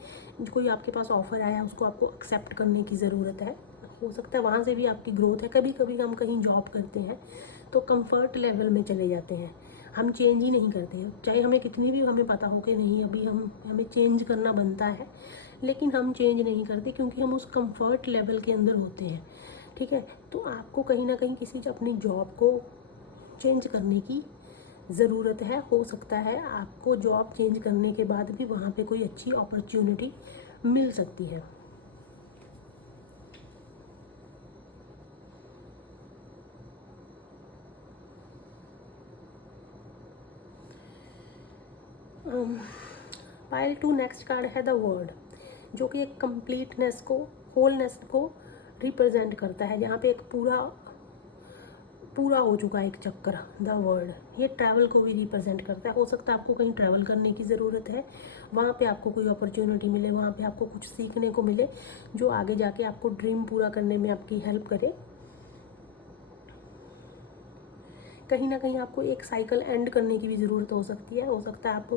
कोई आपके पास ऑफ़र आया उसको आपको एक्सेप्ट करने की ज़रूरत है। हो सकता है वहाँ से भी आपकी ग्रोथ है। कभी कभी हम कहीं जॉब करते हैं तो कंफर्ट लेवल में चले जाते हैं, हम चेंज ही नहीं करते हैं, चाहे हमें कितनी भी हमें पता हो कि नहीं अभी हमें चेंज करना बनता है, लेकिन हम चेंज नहीं करते क्योंकि हम उस कंफर्ट लेवल के अंदर होते हैं। ठीक है, तो आपको कहीं ना कहीं किसी अपनी जॉब को चेंज करने की ज़रूरत है। हो सकता है आपको जॉब चेंज करने के बाद भी वहाँ पे कोई अच्छी अपॉर्चुनिटी मिल सकती है। पाइल 2 नेक्स्ट कार्ड है द वर्ड, जो कि एक कंप्लीटनेस को, होलनेस को रिप्रेजेंट करता है, जहाँ पे एक पूरा हो चुका है एक चक्कर। द वर्ड ये ट्रैवल को भी रिप्रेजेंट करता है। हो सकता है आपको कहीं ट्रैवल करने की ज़रूरत है, वहाँ पे आपको कोई अपॉर्चुनिटी मिले, वहाँ पे आपको कुछ सीखने को मिले जो आगे जाके आपको ड्रीम पूरा करने में आपकी हेल्प करे। कहीं ना कहीं आपको एक साइकिल एंड करने की भी ज़रूरत हो सकती है। हो सकता है आप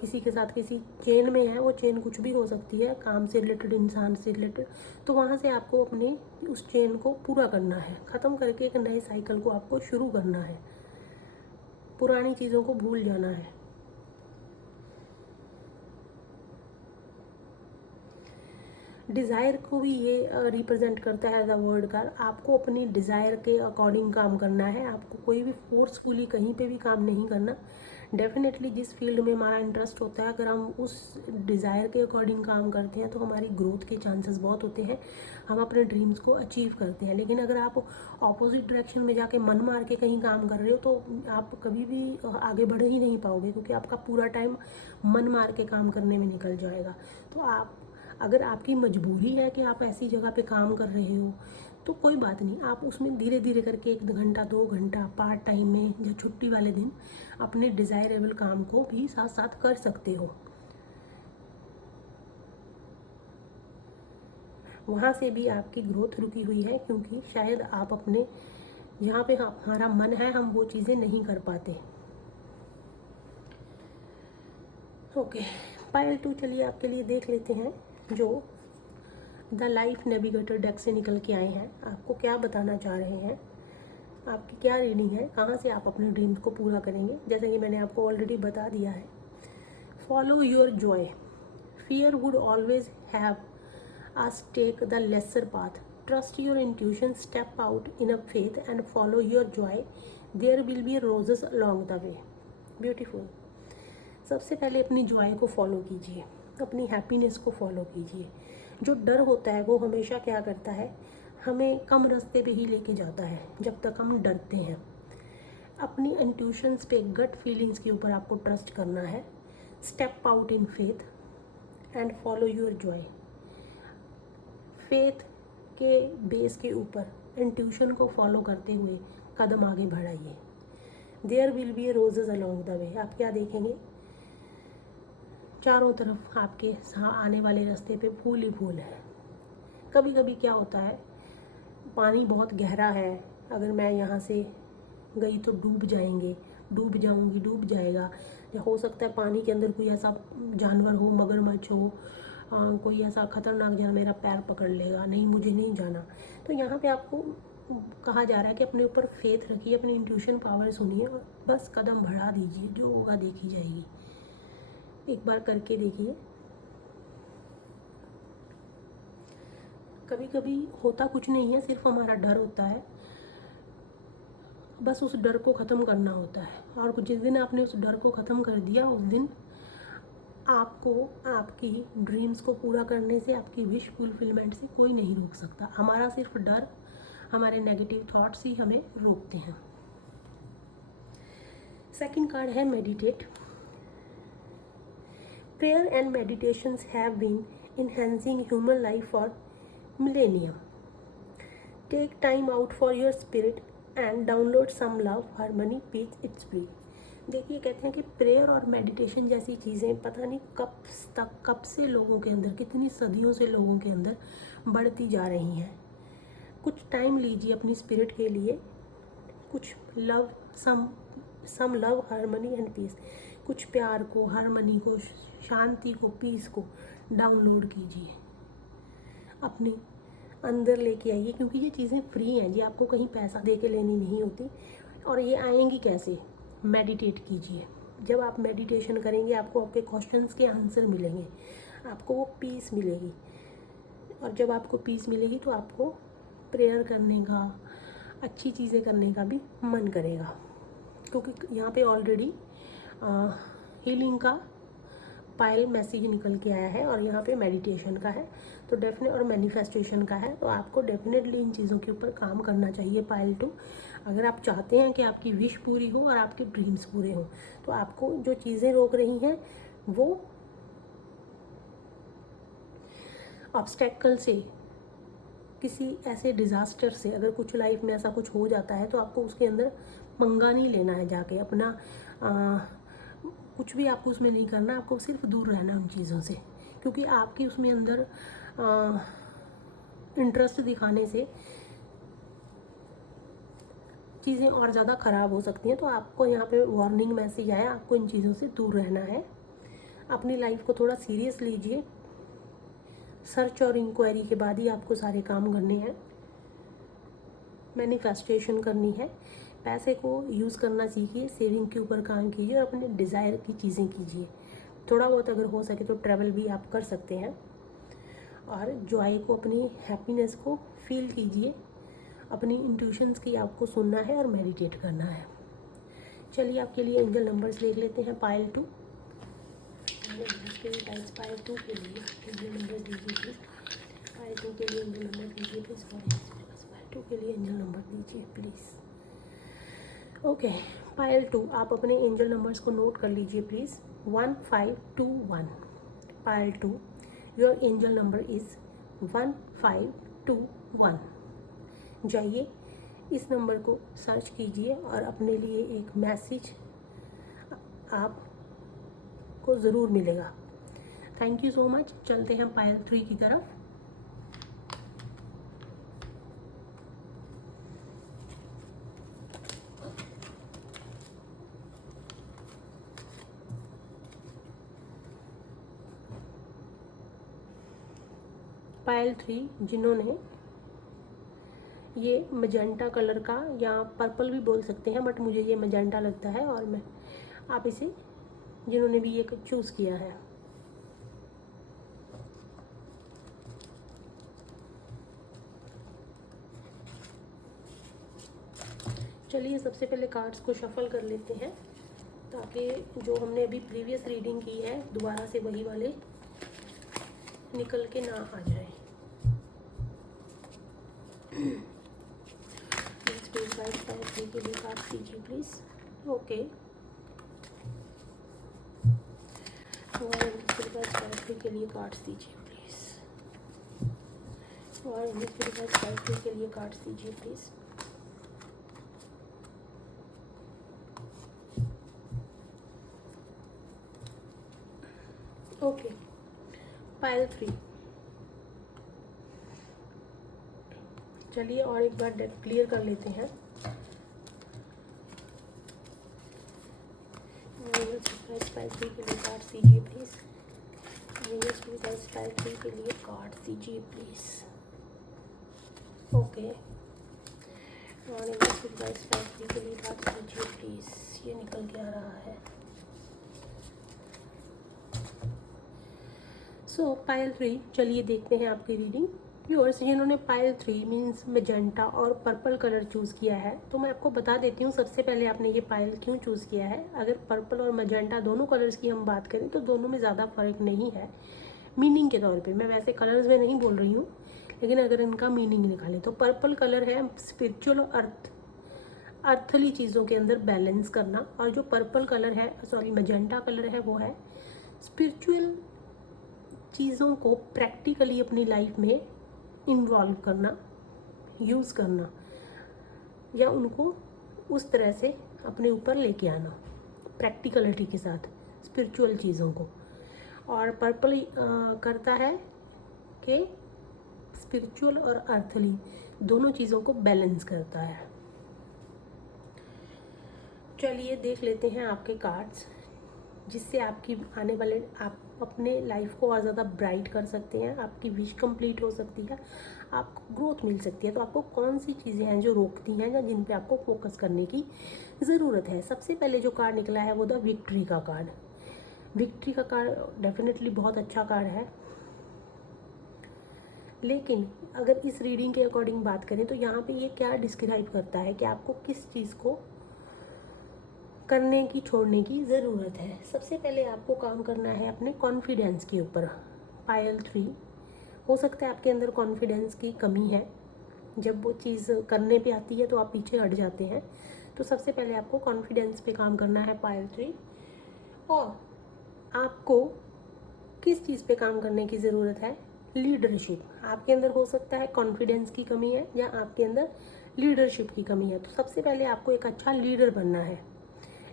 किसी के साथ किसी चेन में है, वो चेन कुछ भी हो सकती है, काम से रिलेटेड, इंसान से रिलेटेड, तो वहाँ से आपको अपने उस चेन को पूरा करना है, ख़त्म करके एक नए साइकिल को आपको शुरू करना है, पुरानी चीज़ों को भूल जाना है। डिज़ायर को भी ये रिप्रेजेंट करता है द वर्ड का। आपको अपनी डिज़ायर के अकॉर्डिंग काम करना है, आपको कोई भी फोर्सफुली कहीं पे भी काम नहीं करना। डेफिनेटली जिस फील्ड में हमारा इंटरेस्ट होता है, अगर हम उस डिज़ायर के अकॉर्डिंग काम करते हैं तो हमारी ग्रोथ के चांसेस बहुत होते हैं, हम अपने ड्रीम्स को अचीव करते हैं। लेकिन अगर आप ऑपोजिट डायरेक्शन में जाके मन मार के कहीं काम कर रहे हो तो आप कभी भी आगे बढ़ ही नहीं पाओगे, क्योंकि आपका पूरा टाइम मन मार के काम करने में निकल जाएगा। तो आप, अगर आपकी मजबूरी है कि आप ऐसी जगह पे काम कर रहे हो तो कोई बात नहीं, आप उसमें धीरे धीरे करके 1 घंटा 2 घंटा पार्ट टाइम में या छुट्टी वाले दिन अपने डिज़ायरेबल काम को भी साथ साथ कर सकते हो। वहाँ से भी आपकी ग्रोथ रुकी हुई है, क्योंकि शायद आप अपने जहाँ पे हमारा मन है हम वो चीज़ें नहीं कर पाते। ओके, पायल 2 चलिए आपके लिए देख लेते हैं, जो द लाइफ नेविगेटर डेक से निकल के आए हैं। आपको क्या बताना चाह रहे हैं, आपकी क्या रीडिंग है, कहाँ से आप अपने ड्रीम्स को पूरा करेंगे। जैसे कि मैंने आपको ऑलरेडी बता दिया है, follow your joy, fear would always have us take the lesser path, trust your intuition, step out in a faith and follow your joy, there will be roses along the way. Beautiful. सबसे पहले अपनी जॉय को फॉलो कीजिए, अपनी हैप्पीनेस को फॉलो कीजिए। जो डर होता है वो हमेशा क्या करता है, हमें कम रास्ते पे ही लेके जाता है जब तक हम डरते हैं। अपनी इंट्यूशंस पे, गट फीलिंग्स के ऊपर आपको ट्रस्ट करना है। Step out in faith and follow your Joy. Faith के बेस के ऊपर इंट्यूशन को फॉलो करते हुए कदम आगे बढ़ाइए। There will be roses along the way. आप क्या देखेंगे, चारों तरफ आपके आने वाले रास्ते पे फूल ही फूल है। कभी कभी क्या होता है, पानी बहुत गहरा है, अगर मैं यहाँ से गई तो डूब जाएंगे, डूब जाऊंगी, डूब जाएगा, या हो सकता है पानी के अंदर कोई ऐसा जानवर हो, मगरमच्छ हो, कोई ऐसा खतरनाक जानवर मेरा पैर पकड़ लेगा, नहीं मुझे नहीं जाना। तो यहाँ पे आपको कहा जा रहा है कि अपने ऊपर फेथ रखिए, अपनी इंट्यूशन पावर सुनिए और बस कदम बढ़ा दीजिए, जो होगा देखी जाएगी। एक बार करके देखिए। कभी कभी होता कुछ नहीं है, सिर्फ हमारा डर होता है, बस उस डर को ख़त्म करना होता है। और जिस दिन आपने उस डर को ख़त्म कर दिया, उस दिन आपको आपकी ड्रीम्स को पूरा करने से, आपकी विश फुलफिलमेंट से कोई नहीं रोक सकता। हमारा सिर्फ डर, हमारे नेगेटिव थॉट्स ही हमें रोकते हैं। सेकंड कार्ड है meditate. Prayer and meditations have been enhancing human life for millennium. Take time out for your spirit and download some love, harmony, peace, it's free. देखिए, कहते हैं कि प्रेयर और मेडिटेशन जैसी चीज़ें पता नहीं कब से लोगों के अंदर, कितनी सदियों से लोगों के अंदर बढ़ती जा रही हैं। कुछ टाइम लीजिए अपनी स्पिरिट के लिए, कुछ love, some love, harmony and peace, कुछ प्यार को, हार्मनी को, शांति को, पीस को डाउनलोड कीजिए, अपने अंदर लेके आइए, क्योंकि ये चीज़ें फ्री हैं जी, आपको कहीं पैसा दे के लेनी नहीं होती। और ये आएंगी कैसे? मेडिटेट कीजिए। जब आप मेडिटेशन करेंगे, आपको आपके क्वेश्चंस के आंसर मिलेंगे, आपको वो पीस मिलेगी। और जब आपको पीस मिलेगी तो आपको प्रेयर करने का, अच्छी चीज़ें करने का भी मन करेगा, क्योंकि यहाँ पे ऑलरेडी हीलिंग का पायल मैसेज निकल के आया है और यहाँ पे मेडिटेशन का है, तो डेफिनेट, और मैनिफेस्टेशन का है, तो आपको डेफिनेटली इन चीज़ों के ऊपर काम करना चाहिए पायल 2। अगर आप चाहते हैं कि आपकी विश पूरी हो और आपके ड्रीम्स पूरे हों, तो आपको जो चीज़ें रोक रही हैं वो ऑब्स्टेकल से, किसी ऐसे डिज़ास्टर से, अगर कुछ लाइफ में ऐसा कुछ हो जाता है तो आपको उसके अंदर पंगा नहीं लेना है जाके, अपना कुछ भी आपको उसमें नहीं करना, आपको सिर्फ दूर रहना उन चीज़ों से, क्योंकि आपकी उसमें अंदर इंटरेस्ट दिखाने से चीज़ें और ज़्यादा ख़राब हो सकती हैं। तो आपको यहाँ पे वार्निंग मैसेज आया, आपको इन चीज़ों से दूर रहना है। अपनी लाइफ को थोड़ा सीरियस लीजिए, सर्च और इंक्वायरी के बाद ही आपको सारे काम करने हैं, मैनिफेस्टेशन करनी है, पैसे को यूज़ करना सीखिए, सेविंग के ऊपर काम कीजिए और अपने डिज़ायर की चीज़ें कीजिए। थोड़ा बहुत अगर हो सके तो ट्रैवल भी आप कर सकते हैं, और जॉय को, अपनी हैप्पीनेस को फील कीजिए। अपनी इंट्यूशंस की आपको सुनना है और मेडिटेट करना है। चलिए, आपके लिए एंजल नंबर्स देख लेते हैं। पायल 2, पायल 2 के लिए एंजल नंबर दीजिए प्लीज़। पायल 2 के लिए एंजल नंबर दीजिए प्लीज़। पायल 2 के लिए एंजल नंबर दीजिए प्लीज़। ओके, पायल 2, आप अपने एंजल नंबर्स को नोट कर लीजिए please. 1521। Payal 2, your angel number is 1521। जाइए, इस नंबर को सर्च कीजिए और अपने लिए एक मैसेज आपको ज़रूर मिलेगा। Thank you so much. चलते हैं पायल 3 की तरफ। पायल 3, जिन्होंने ये मजेंटा कलर का, या पर्पल भी बोल सकते हैं, बट मुझे ये मजेंटा लगता है, और मैं आप इसे, जिन्होंने भी ये चूज़ किया है, चलिए सबसे पहले कार्ड्स को शफल कर लेते हैं, ताकि जो हमने अभी प्रीवियस रीडिंग की है दोबारा से वही वाले निकल के ना आ जाए। पायल 3 के लिए कार्ड्स दीजिए प्लीज़। ओके, पायल 3 के लिए कार्ड्स दीजिए प्लीज़। पायल 3 के लिए कार्ड्स दीजिए प्लीज़। ओके, पायल 3, चलिए और एक बार डेक क्लियर कर लेते हैं। यूनिवर्स पाइल 3 के लिए कार्ड दीजिए प्लीज़। यूनिवर्स पाइल 3 के लिए कार्ड दीजिए प्लीज़। ओके, और यूनिवर्स पाइल 3 के लिए कार्ड दीजिए प्लीज़। ये निकल के आ रहा है। सो पायल 3, चलिए देखते हैं आपकी रीडिंग। व्यूअर्स, जिन्होंने पायल 3 मीन्स मेजेंटा और पर्पल कलर चूज़ किया है, तो मैं आपको बता देती हूँ सबसे पहले आपने ये पायल क्यों चूज़ किया है। अगर पर्पल और मेजेंटा दोनों कलर्स की हम बात करें तो दोनों में ज़्यादा फ़र्क नहीं है मीनिंग के तौर पे। मैं वैसे कलर्स में नहीं बोल रही हूँ, लेकिन अगर इनका मीनिंग निकालें तो पर्पल कलर है स्पिरिचुअल और अर्थली चीज़ों के अंदर बैलेंस करना, और जो पर्पल कलर है, सॉरी मेजेंटा कलर है, वो है स्पिरिचुअल चीज़ों को प्रैक्टिकली अपनी लाइफ में इन्वॉल्व करना, यूज़ करना, या उनको उस तरह से अपने ऊपर लेके आना प्रैक्टिकलिटी के साथ स्पिरिचुअल चीज़ों को। और पर्पल करता है कि स्पिरिचुअल और अर्थली दोनों चीज़ों को बैलेंस करता है। चलिए देख लेते हैं आपके कार्ड्स, जिससे आपकी आने वाले आप अपने लाइफ को और ज़्यादा ब्राइट कर सकते हैं, आपकी विश कंप्लीट हो सकती है, आपको ग्रोथ मिल सकती है। तो आपको कौन सी चीज़ें हैं जो रोकती हैं या जिन पे आपको फोकस करने की ज़रूरत है। सबसे पहले जो कार्ड निकला है वो द विक्ट्री का कार्ड। विक्ट्री का कार्ड डेफिनेटली बहुत अच्छा कार्ड है, लेकिन अगर इस रीडिंग के अकॉर्डिंग बात करें तो यहाँ पे ये क्या डिस्क्राइब करता है कि आपको किस चीज़ को करने की छोड़ने की ज़रूरत है। सबसे पहले आपको काम करना है अपने कॉन्फिडेंस के ऊपर। पायल 3, हो सकता है आपके अंदर कॉन्फिडेंस की कमी है, जब वो चीज़ करने पे आती है तो आप पीछे हट जाते हैं। तो सबसे पहले आपको कॉन्फिडेंस पे काम करना है पायल 3। और आपको किस चीज़ पे काम करने की ज़रूरत है, लीडरशिप। आपके अंदर हो सकता है कॉन्फिडेंस की कमी है या आपके अंदर लीडरशिप की कमी है। तो सबसे पहले आपको एक अच्छा लीडर बनना है।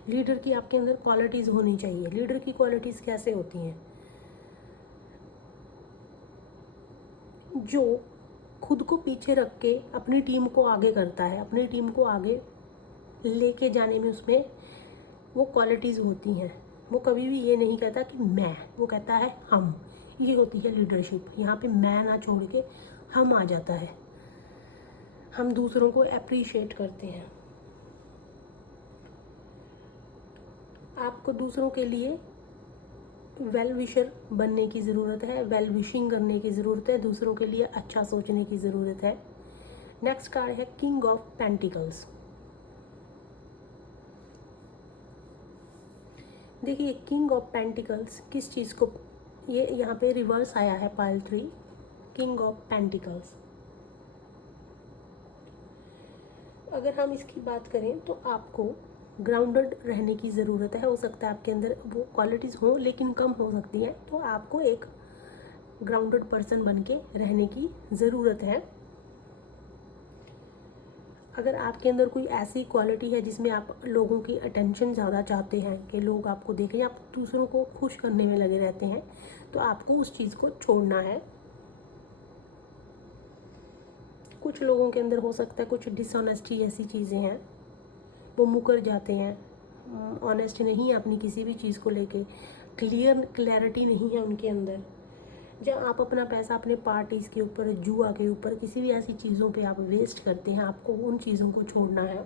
लीडर की आपके अंदर क्वालिटीज़ होनी चाहिए। लीडर की क्वालिटीज़ कैसे होती हैं, जो खुद को पीछे रख के अपनी टीम को आगे करता है, अपनी टीम को आगे लेके जाने में उसमें वो क्वालिटीज़ होती हैं। वो कभी भी ये नहीं कहता कि मैं, वो कहता है हम। ये होती है लीडरशिप। यहाँ पे मैं ना छोड़ के हम आ जाता है। हम दूसरों को अप्रिशिएट करते हैं। आपको दूसरों के लिए वेल विशर बनने की ज़रूरत है, वेल विशिंग करने की ज़रूरत है, दूसरों के लिए अच्छा सोचने की ज़रूरत है। नेक्स्ट कार्ड है किंग ऑफ पेंटिकल्स। देखिए किंग ऑफ पेंटिकल्स किस चीज़ को, ये यहाँ पे रिवर्स आया है पायल 3, किंग ऑफ पेंटिकल्स। अगर हम इसकी बात करें तो आपको ग्राउंडेड रहने की ज़रूरत है। हो सकता है आपके अंदर वो क्वालिटीज़ हो लेकिन कम हो सकती हैं, तो आपको एक ग्राउंडेड पर्सन बन के रहने की ज़रूरत है। अगर आपके अंदर कोई ऐसी क्वालिटी है जिसमें आप लोगों की अटेंशन ज़्यादा चाहते हैं कि लोग आपको देखें, आप दूसरों को खुश करने में लगे रहते हैं, तो आपको उस चीज़ को छोड़ना है। कुछ लोगों के अंदर हो सकता है कुछ डिसऑनेस्टी ऐसी चीज़ें हैं, वो मुकर जाते हैं, ऑनेस्ट नहीं है अपनी किसी भी चीज़ को लेके, क्लैरिटी नहीं है उनके अंदर। जब आप अपना पैसा अपने पार्टीज़ के ऊपर, जुआ के ऊपर, किसी भी ऐसी चीज़ों पे आप वेस्ट करते हैं, आपको उन चीज़ों को छोड़ना है।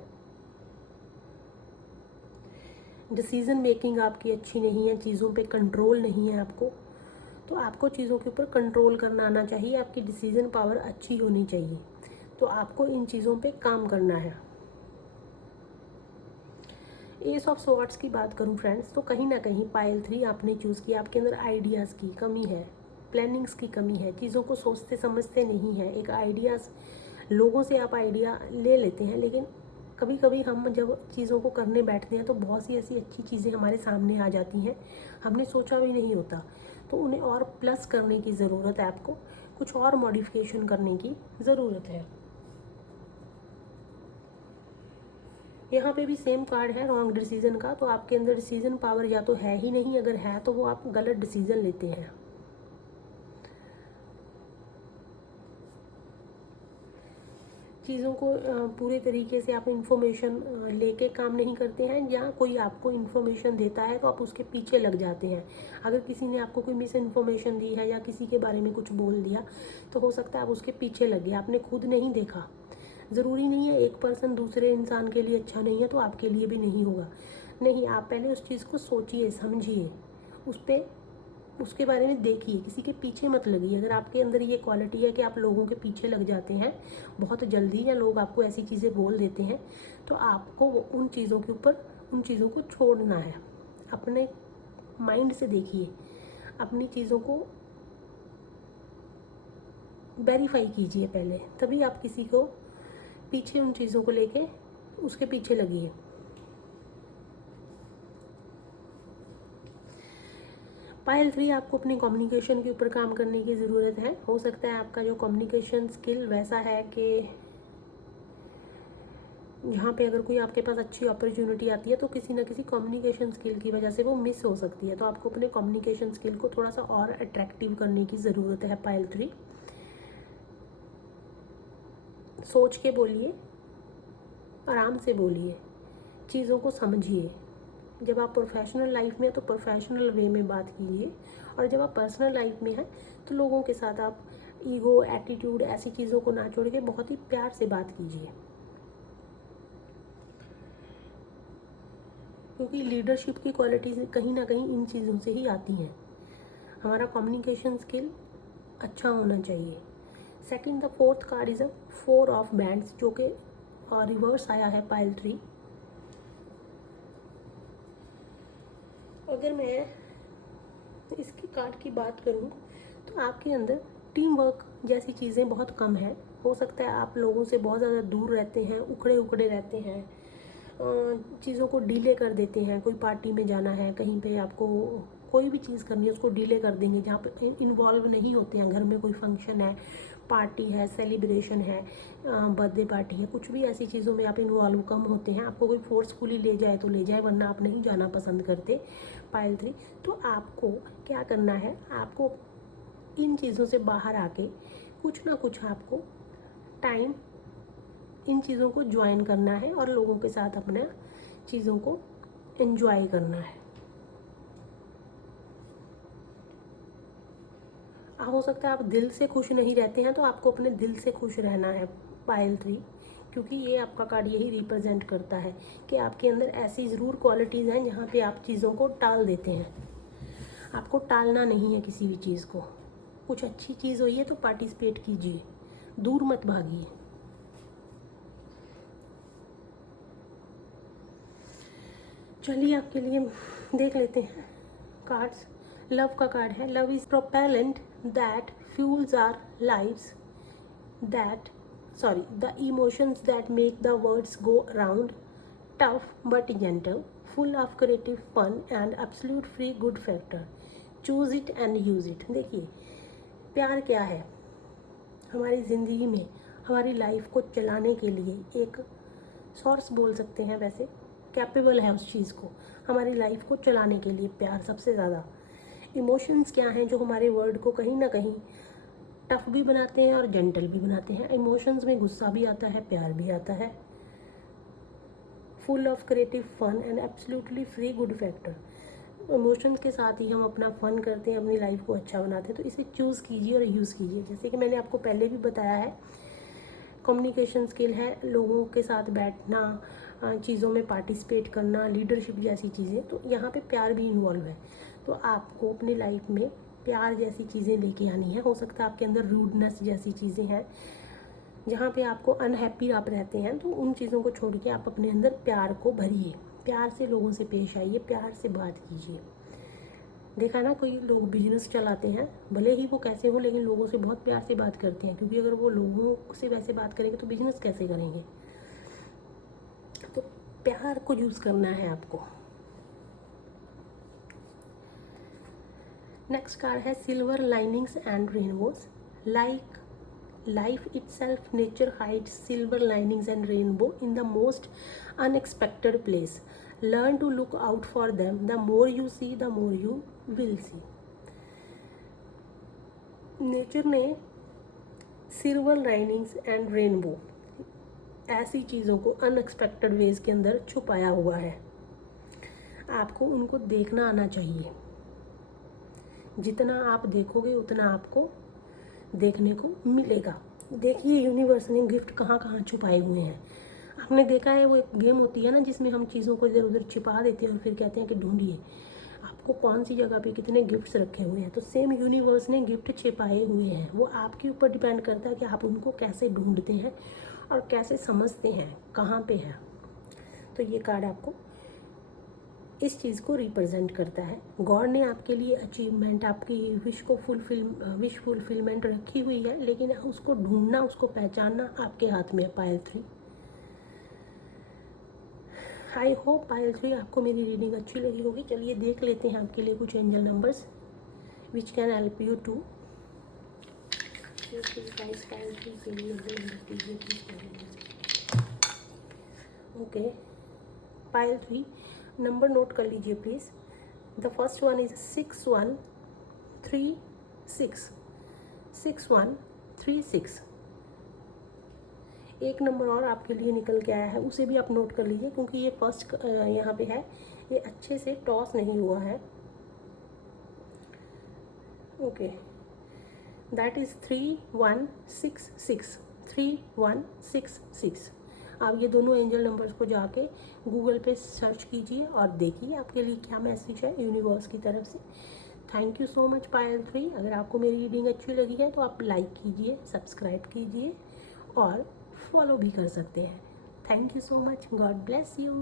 डिसीज़न मेकिंग आपकी अच्छी नहीं है, चीज़ों पे कंट्रोल नहीं है आपको, तो आपको चीज़ों के ऊपर कंट्रोल करना आना चाहिए। आपकी डिसीज़न पावर अच्छी होनी चाहिए, तो आपको इन चीज़ों पे काम करना है। एस ऑफ स्वॉर्ड्स की बात करूं फ्रेंड्स, तो कहीं ना कहीं पायल 3 आपने चूज़ किया, आपके अंदर आइडियाज़ की कमी है, प्लानिंग्स की कमी है, चीज़ों को सोचते समझते नहीं है। एक आइडियाज़, लोगों से आप आइडिया ले लेते हैं, लेकिन कभी कभी हम जब चीज़ों को करने बैठते हैं तो बहुत सी ऐसी अच्छी चीज़ें हमारे सामने आ जाती हैं, हमने सोचा भी नहीं होता, तो उन्हें और प्लस करने की ज़रूरत है। आपको कुछ और मॉडिफिकेशन करने की ज़रूरत है। यहाँ पे भी सेम कार्ड है रॉन्ग डिसीजन का, तो आपके अंदर डिसीजन पावर या तो है ही नहीं, अगर है तो वो आप गलत डिसीजन लेते हैं। चीज़ों को पूरे तरीके से आप इन्फॉर्मेशन लेके काम नहीं करते हैं, या कोई आपको इन्फॉर्मेशन देता है तो आप उसके पीछे लग जाते हैं। अगर किसी ने आपको कोई मिस इन्फॉर्मेशन दी है या किसी के बारे में कुछ बोल दिया, तो हो सकता है आप उसके पीछे लग गए, आपने खुद नहीं देखा। ज़रूरी नहीं है एक पर्सन दूसरे इंसान के लिए अच्छा नहीं है तो आपके लिए भी नहीं होगा। नहीं, आप पहले उस चीज़ को सोचिए, समझिए, उस पर उसके बारे में देखिए, किसी के पीछे मत लगिए। अगर आपके अंदर ये क्वालिटी है कि आप लोगों के पीछे लग जाते हैं बहुत जल्दी, या लोग आपको ऐसी चीज़ें बोल देते हैं, तो आपको उन चीज़ों के ऊपर उन चीज़ों को छोड़ना है। अपने माइंड से देखिए, अपनी चीज़ों को वेरीफाई कीजिए पहले, तभी आप किसी को पीछे उन चीज़ों को लेके उसके पीछे लगिए। पायल 3, आपको अपनी कम्युनिकेशन के ऊपर काम करने की ज़रूरत है। हो सकता है आपका जो कम्युनिकेशन स्किल वैसा है कि यहाँ पे अगर कोई आपके पास अच्छी अपॉर्चुनिटी आती है तो किसी ना किसी कम्युनिकेशन स्किल की वजह से वो मिस हो सकती है। तो आपको अपने कम्युनिकेशन स्किल को थोड़ा सा और अट्रैक्टिव करने की ज़रूरत है। पायल 3, सोच के बोलिए, आराम से बोलिए, चीज़ों को समझिए। जब आप प्रोफेशनल लाइफ में हैं तो प्रोफेशनल वे में बात कीजिए, और जब आप पर्सनल लाइफ में हैं तो लोगों के साथ आप ईगो, एटीट्यूड, ऐसी चीज़ों को ना छोड़ के बहुत ही प्यार से बात कीजिए, क्योंकि लीडरशिप की क्वालिटीज़ कहीं ना कहीं इन चीज़ों से ही आती हैं। हमारा कम्युनिकेशन स्किल अच्छा होना चाहिए। Second, the fourth card is a 4 of bands, जो कि रिवर्स आया है पायल 3। अगर मैं इसकी कार्ड की बात करूं तो आपके अंदर टीम वर्क जैसी चीज़ें बहुत कम है। हो सकता है आप लोगों से बहुत ज़्यादा दूर रहते हैं, उखड़े उखड़े रहते हैं, चीज़ों को डीले कर देते हैं। कोई पार्टी में जाना है, कहीं पे आपको कोई भी चीज़ करनी है, उसको डीले कर देंगे। जहाँ पे इन्वॉल्व नहीं होते हैं, घर में कोई फंक्शन है, पार्टी है, सेलिब्रेशन है, बर्थडे पार्टी है, कुछ भी ऐसी चीज़ों में आप इन्वॉल्व कम होते हैं। आपको कोई फोर्सफुली ले जाए तो ले जाए, वरना आप नहीं जाना पसंद करते। पायल 3, तो आपको क्या करना है, आपको इन चीज़ों से बाहर आके कुछ ना कुछ आपको टाइम इन चीज़ों को ज्वाइन करना है और लोगों के साथ अपने चीज़ों को एंजॉय करना है। हो सकता है आप दिल से खुश नहीं रहते हैं, तो आपको अपने दिल से खुश रहना है पायल 3, क्योंकि ये आपका कार्ड यही रिप्रेजेंट करता है कि आपके अंदर ऐसी ज़रूर क्वालिटीज़ हैं जहाँ पे आप चीज़ों को टाल देते हैं। आपको टालना नहीं है किसी भी चीज़ को। कुछ अच्छी चीज़ हुई है तो पार्टिसिपेट कीजिए, दूर मत भागिए। चलिए आपके लिए देख लेते हैं कार्ड्स। लव का कार्ड है। Love is propellant that fuels our lives, that the emotions that make the words go round, tough but gentle, full of creative fun and absolute free good factor, choose it and use it। देखिए, प्यार क्या है हमारी ज़िंदगी में, हमारी लाइफ को चलाने के लिए एक सोर्स बोल सकते हैं, वैसे कैपेबल है उस चीज़ को हमारी लाइफ को चलाने के लिए। प्यार सबसे ज़्यादा। इमोशंस क्या हैं जो हमारे वर्ड को कहीं ना कहीं टफ भी बनाते हैं और जेंटल भी बनाते हैं। इमोशंस में गुस्सा भी आता है, प्यार भी आता है। Full of creative fun and absolutely free good factor. Emotions के साथ ही हम अपना फन करते हैं, अपनी लाइफ को अच्छा बनाते हैं। तो इसे चूज़ कीजिए और यूज़ कीजिए। जैसे कि मैंने आपको पहले भी बताया है, कम्युनिकेशन स्किल है, लोगों के साथ बैठना, चीज़ों में पार्टिसिपेट करना, लीडरशिप जैसी चीज़ें। तो यहाँ पे प्यार भी इन्वॉल्व है। तो आपको अपनी लाइफ में प्यार जैसी चीज़ें लेके आनी है। हो सकता है आपके अंदर रूडनेस जैसी चीज़ें हैं, जहाँ पे आपको अनहैप्पी आप रहते हैं, तो उन चीज़ों को छोड़ के आप अपने अंदर प्यार को भरिए। प्यार से लोगों से पेश आइए, प्यार से बात कीजिए। देखा ना, कोई लोग बिजनेस चलाते हैं, भले ही वो कैसे हो, लेकिन लोगों से बहुत प्यार से बात करते हैं, क्योंकि अगर वो लोगों से वैसे बात करेंगे तो बिजनेस कैसे करेंगे। तो प्यार को यूज़ करना है आपको। नेक्स्ट कार्ड है silver linings and rainbows. Like life itself, nature hides silver linings and rainbow in the most unexpected place. Learn to look out for them. The more you see, the more you will see. Nature ने सिल्वर लाइनिंग्स एंड रेनबो ऐसी चीज़ों को अनएक्सपेक्टेड वेज के अंदर छुपाया हुआ है। आपको उनको देखना आना चाहिए। जितना आप देखोगे उतना आपको देखने को मिलेगा। देखिए यूनिवर्स ने गिफ्ट कहाँ कहाँ छुपाए हुए हैं। आपने देखा है वो एक गेम होती है ना जिसमें हम चीज़ों को इधर उधर छिपा देते हैं और फिर कहते हैं कि ढूंढिए आपको कौन सी जगह पे कितने गिफ्ट्स रखे हुए हैं। तो सेम यूनिवर्स ने गिफ्ट छिपाए हुए हैं। वो आपके ऊपर डिपेंड करता है कि आप उनको कैसे ढूंढते हैं और कैसे समझते हैं कहाँ पे है। तो ये कार्ड आपको इस चीज़ को रिप्रेजेंट करता है। गॉड ने आपके लिए अचीवमेंट, आपकी विश फुलफिलमेंट रखी हुई है, लेकिन उसको ढूंढना, उसको पहचानना आपके हाथ में है। पायल 3, आई होप पायल 3 आपको मेरी रीडिंग अच्छी लगी होगी। चलिए देख लेते हैं आपके लिए कुछ angel numbers which can help you too. Okay, Payal 3 number note कर लीजिए please. The first one is 6136, 6136। एक नंबर और आपके लिए निकल के आया है, उसे भी आप नोट कर लीजिए क्योंकि ये फर्स्ट यहाँ पे है, ये अच्छे से टॉस नहीं हुआ है। Okay, that is 3166, 3166। आप ये दोनों एंजल नंबर्स को जाके गूगल पे सर्च कीजिए और देखिए आपके लिए क्या मैसेज है यूनिवर्स की तरफ से। थैंक यू सो मच पायल 3। अगर आपको मेरी रीडिंग अच्छी लगी है तो आप लाइक कीजिए, सब्सक्राइब कीजिए और फॉलो भी कर सकते हैं। Thank you so much. God bless you.